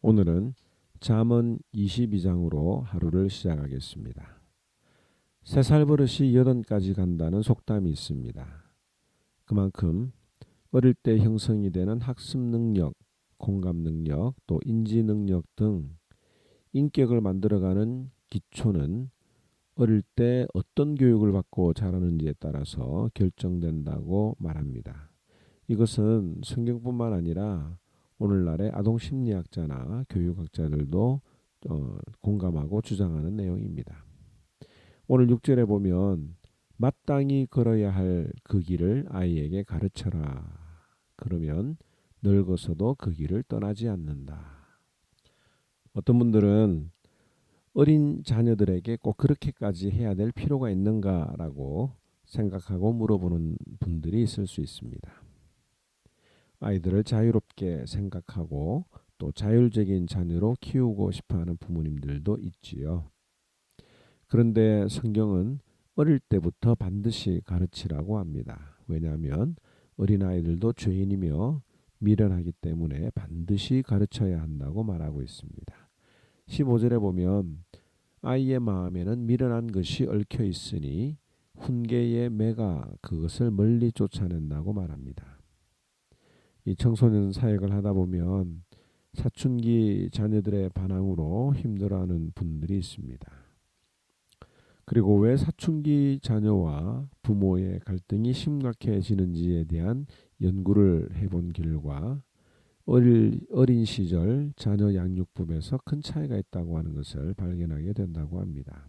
오늘은 잠언 22장으로 하루를 시작하겠습니다. 세 살 버릇이 여든까지 간다는 속담이 있습니다. 그만큼 어릴 때 형성이 되는 학습 능력, 공감 능력, 또 인지 능력 등 인격을 만들어가는 기초는 어릴 때 어떤 교육을 받고 자라는지에 따라서 결정된다고 말합니다. 이것은 성경뿐만 아니라 오늘날의 아동심리학자나 교육학자들도 공감하고 주장하는 내용입니다. 오늘 6절에 보면 마땅히 걸어야 할 그 길을 아이에게 가르쳐라. 그러면 늙어서도 그 길을 떠나지 않는다. 어떤 분들은 어린 자녀들에게 꼭 그렇게까지 해야 될 필요가 있는가라고 생각하고 물어보는 분들이 있을 수 있습니다. 아이들을 자유롭게 생각하고 또 자율적인 자녀로 키우고 싶어하는 부모님들도 있지요. 그런데 성경은 어릴 때부터 반드시 가르치라고 합니다. 왜냐하면 어린아이들도 죄인이며 미련하기 때문에 반드시 가르쳐야 한다고 말하고 있습니다. 15절에 보면 아이의 마음에는 미련한 것이 얽혀 있으니 훈계의 매가 그것을 멀리 쫓아낸다고 말합니다. 이 청소년 사역을 하다 보면 사춘기 자녀들의 반항으로 힘들어하는 분들이 있습니다. 그리고 왜 사춘기 자녀와 부모의 갈등이 심각해지는지에 대한 연구를 해본 결과 어린 시절 자녀 양육법에서 큰 차이가 있다고 하는 것을 발견하게 된다고 합니다.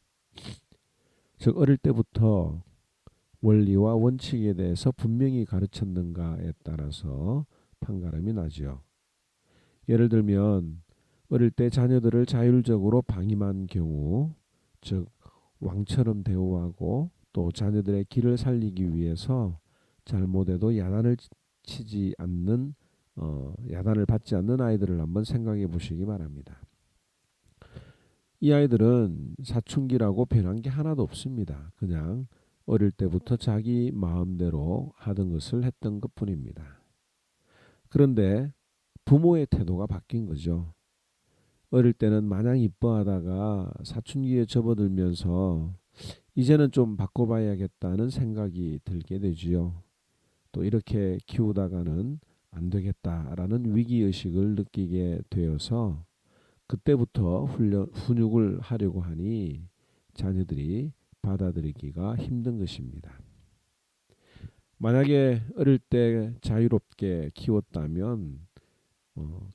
즉 어릴 때부터 원리와 원칙에 대해서 분명히 가르쳤는가에 따라서 판가름이 나죠. 예를 들면 어릴 때 자녀들을 자율적으로 방임한 경우, 즉 왕처럼 대우하고 또 자녀들의 길을 살리기 위해서 잘못해도 치지 않는 야단을 받지 않는 아이들을 한번 생각해 보시기 바랍니다. 이 아이들은 사춘기라고 변한 게 하나도 없습니다. 그냥 어릴 때부터 자기 마음대로 하던 것을 했던 것뿐입니다. 그런데 부모의 태도가 바뀐 거죠. 어릴 때는 마냥 이뻐하다가 사춘기에 접어들면서 이제는 좀 바꿔봐야겠다는 생각이 들게 되지요. 또 이렇게 키우다가는 안 되겠다라는 위기의식을 느끼게 되어서 그때부터 훈육을 하려고 하니 자녀들이 받아들이기가 힘든 것입니다. 만약에 어릴 때 자유롭게 키웠다면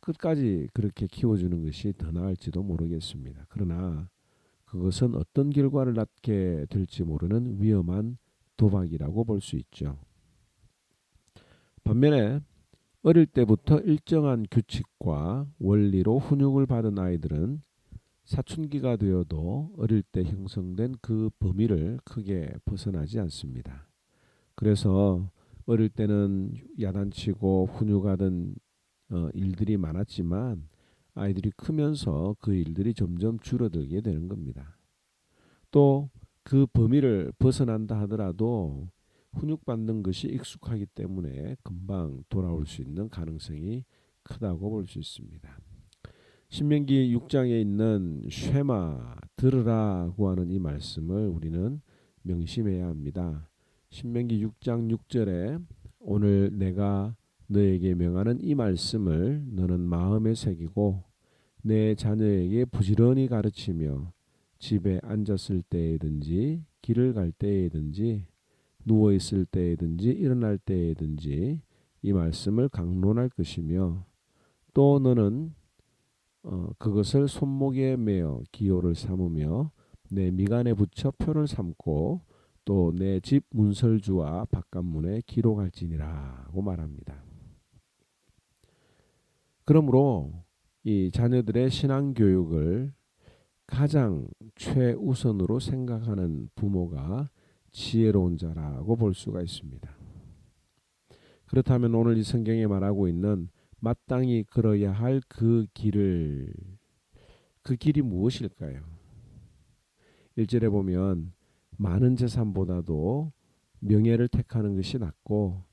끝까지 그렇게 키워주는 것이 더 나을지도 모르겠습니다. 그러나 그것은 어떤 결과를 낳게 될지 모르는 위험한 도박이라고 볼 수 있죠. 반면에 어릴 때부터 일정한 규칙과 원리로 훈육을 받은 아이들은 사춘기가 되어도 어릴 때 형성된 그 범위를 크게 벗어나지 않습니다. 그래서 어릴 때는 야단치고 훈육하던 일들이 많았지만 아이들이 크면서 그 일들이 점점 줄어들게 되는 겁니다. 또 그 범위를 벗어난다 하더라도 훈육받는 것이 익숙하기 때문에 금방 돌아올 수 있는 가능성이 크다고 볼 수 있습니다. 신명기 6장에 있는 쉐마 들으라고 하는 이 말씀을 우리는 명심해야 합니다. 신명기 6장 6절에 오늘 내가 너에게 명하는 이 말씀을 너는 마음에 새기고 내 자녀에게 부지런히 가르치며 집에 앉았을 때에든지 길을 갈 때에든지 누워 있을 때에든지 일어날 때에든지 이 말씀을 강론할 것이며 또 너는 그것을 손목에 매어 기호를 삼으며 내 미간에 붙여 표를 삼고 또 내 집 문설주와 바깥문에 기록할지니라고 말합니다. 그러므로 이 자녀들의 신앙 교육을 가장 최우선으로 생각하는 부모가 지혜로운 자라고 볼 수가 있습니다. 그렇다면 오늘 이 성경에 말하고 있는 마땅히 걸어야 할 그 길이 무엇일까요? 1절에 보면 많은 재산보다도 명예를 택하는 것이 낫고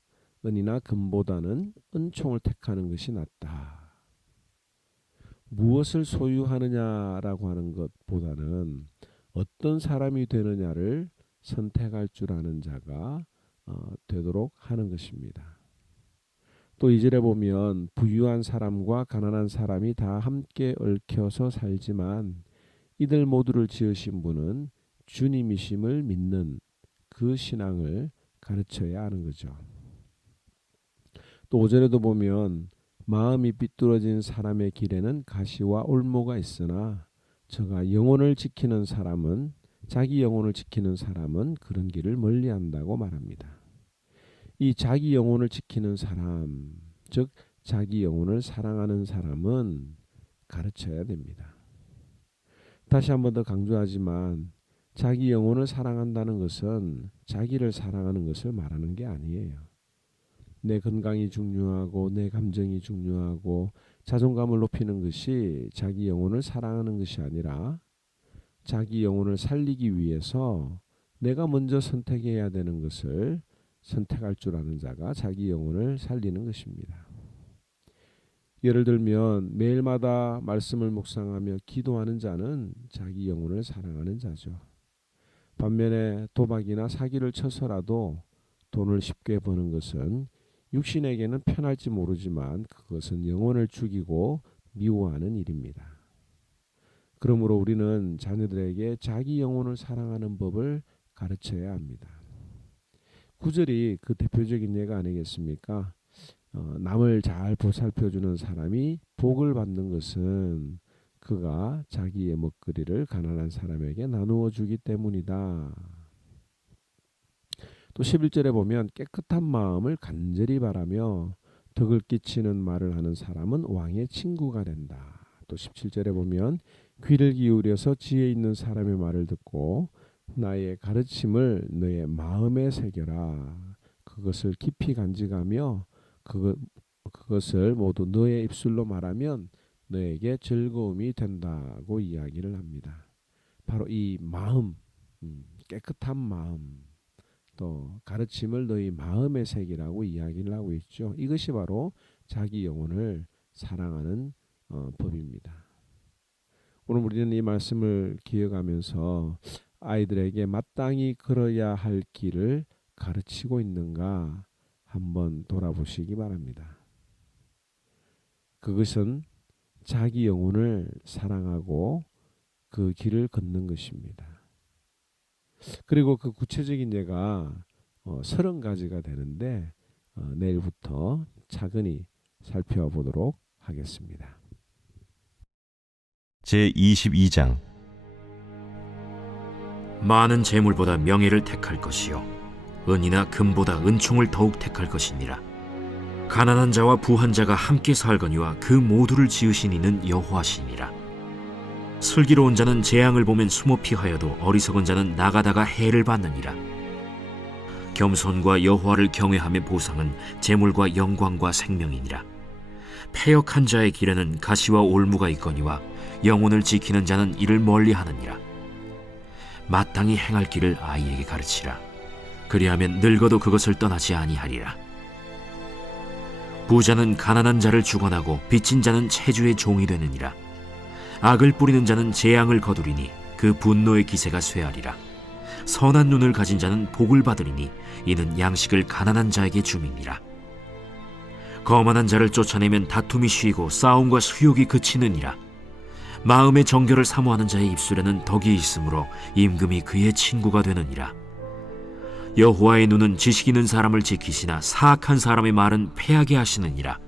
은이나 금보다는 은총을 택하는 것이 낫다. 무엇을 소유하느냐라고 하는 것보다는 어떤 사람이 되느냐를 선택할 줄 아는 자가 되도록 하는 것입니다. 또 2절에 보면 부유한 사람과 가난한 사람이 다 함께 얽혀서 살지만 이들 모두를 지으신 분은 주님이심을 믿는 그 신앙을 가르쳐야 하는 거죠. 또 5절에도 보면 마음이 삐뚤어진 사람의 길에는 가시와 올모가 있으나 저가 영혼을 지키는 사람은 자기 영혼을 지키는 사람은 그런 길을 멀리한다고 말합니다. 이 자기 영혼을 지키는 사람, 즉 자기 영혼을 사랑하는 사람은 가르쳐야 됩니다. 다시 한 번 더 강조하지만 자기 영혼을 사랑한다는 것은 자기를 사랑하는 것을 말하는 게 아니에요. 내 건강이 중요하고 내 감정이 중요하고 자존감을 높이는 것이 자기 영혼을 사랑하는 것이 아니라 자기 영혼을 살리기 위해서 내가 먼저 선택해야 되는 것을 선택할 줄 아는 자가 자기 영혼을 살리는 것입니다. 예를 들면 매일마다 말씀을 묵상하며 기도하는 자는 자기 영혼을 사랑하는 자죠. 반면에 도박이나 사기를 쳐서라도 돈을 쉽게 버는 것은 육신에게는 편할지 모르지만 그것은 영혼을 죽이고 미워하는 일입니다. 그러므로 우리는 자녀들에게 자기 영혼을 사랑하는 법을 가르쳐야 합니다. 9절이 그 대표적인 예가 아니겠습니까? 남을 잘 보살펴주는 사람이 복을 받는 것은 그가 자기의 먹거리를 가난한 사람에게 나누어 주기 때문이다. 또 11절에 보면 깨끗한 마음을 간절히 바라며 덕을 끼치는 말을 하는 사람은 왕의 친구가 된다. 또 17절에 보면 귀를 기울여서 지혜 있는 사람의 말을 듣고 나의 가르침을 너의 마음에 새겨라. 그것을 깊이 간직하며 그것을 모두 너의 입술로 말하면 너에게 즐거움이 된다고 이야기를 합니다. 바로 이 마음, 깨끗한 마음, 또 가르침을 너희 마음에 새기라고 이야기를 하고 있죠. 이것이 바로 자기 영혼을 사랑하는 법입니다. 오늘 우리는 이 말씀을 기억하면서 아이들에게 마땅히 걸어야 할 길을 가르치고 있는가 한번 돌아보시기 바랍니다. 그것은 자기 영혼을 사랑하고 그 길을 걷는 것입니다. 그리고 그 구체적인 예가 30가지가 되는데 내일부터 차근히 살펴보도록 하겠습니다. 제22장 많은 재물보다 명예를 택할 것이요 은이나 금보다 은총을 더욱 택할 것이니라. 가난한 자와 부한 자가 함께 살거니와 그 모두를 지으신 이는 여호와시니라. 슬기로운 자는 재앙을 보면 숨어 피하여도 어리석은 자는 나가다가 해를 받느니라. 겸손과 여호와를 경외함의 보상은 재물과 영광과 생명이니라. 패역한 자의 길에는 가시와 올무가 있거니와 영혼을 지키는 자는 이를 멀리하느니라. 마땅히 행할 길을 아이에게 가르치라. 그리하면 늙어도 그것을 떠나지 아니하리라. 부자는 가난한 자를 주관하고 빚진 자는 체주의 종이 되느니라. 악을 뿌리는 자는 재앙을 거두리니 그 분노의 기세가 쇠하리라. 선한 눈을 가진 자는 복을 받으리니 이는 양식을 가난한 자에게 줌이니라. 거만한 자를 쫓아내면 다툼이 쉬고 싸움과 수욕이 그치느니라. 마음의 정결을 사모하는 자의 입술에는 덕이 있으므로 임금이 그의 친구가 되느니라. 여호와의 눈은 지식 있는 사람을 지키시나 사악한 사람의 말은 패하게 하시느니라.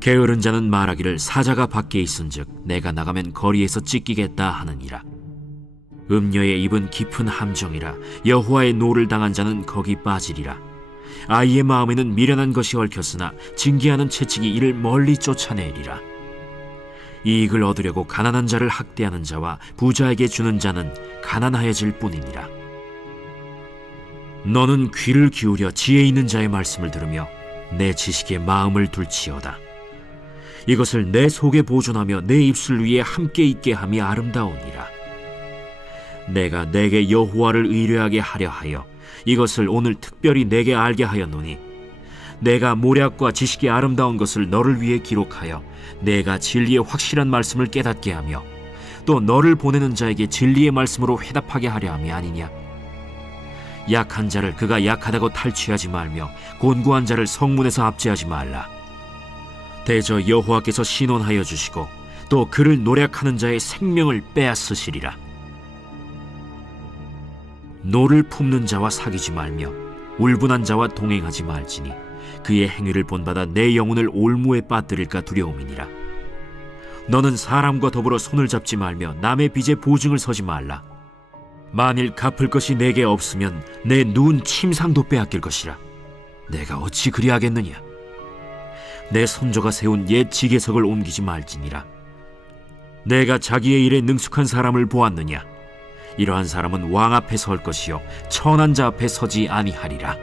게으른 자는 말하기를 사자가 밖에 있은즉 내가 나가면 거리에서 찢기겠다 하느니라. 음녀의 입은 깊은 함정이라. 여호와의 노를 당한 자는 거기 빠지리라. 아이의 마음에는 미련한 것이 얽혔으나 징계하는 채찍이 이를 멀리 쫓아내리라. 이익을 얻으려고 가난한 자를 학대하는 자와 부자에게 주는 자는 가난하여질 뿐이니라. 너는 귀를 기울여 지혜 있는 자의 말씀을 들으며 내 지식에 마음을 둘지어다. 이것을 내 속에 보존하며 내 입술 위에 함께 있게 함이 아름다우니라. 내가 내게 여호와를 의뢰하게 하려 하여 이것을 오늘 특별히 내게 알게 하였노니 내가 모략과 지식이 아름다운 것을 너를 위해 기록하여 내가 진리의 확실한 말씀을 깨닫게 하며 또 너를 보내는 자에게 진리의 말씀으로 회답하게 하려 함이 아니냐. 약한 자를 그가 약하다고 탈취하지 말며 곤고한 자를 성문에서 압제하지 말라. 대저 여호와께서 신원하여 주시고 또 그를 노략하는 자의 생명을 빼앗으시리라. 노를 품는 자와 사귀지 말며 울분한 자와 동행하지 말지니 그의 행위를 본받아 내 영혼을 올무에 빠뜨릴까 두려움이니라. 너는 사람과 더불어 손을 잡지 말며 남의 빚에 보증을 서지 말라. 만일 갚을 것이 내게 없으면 내 누운 침상도 빼앗길 것이라. 내가 어찌 그리하겠느냐. 내 손조가 세운 옛 지게석을 옮기지 말지니라. 내가 자기의 일에 능숙한 사람을 보았느냐. 이러한 사람은 왕 앞에 설 것이요 천한 자 앞에 서지 아니하리라.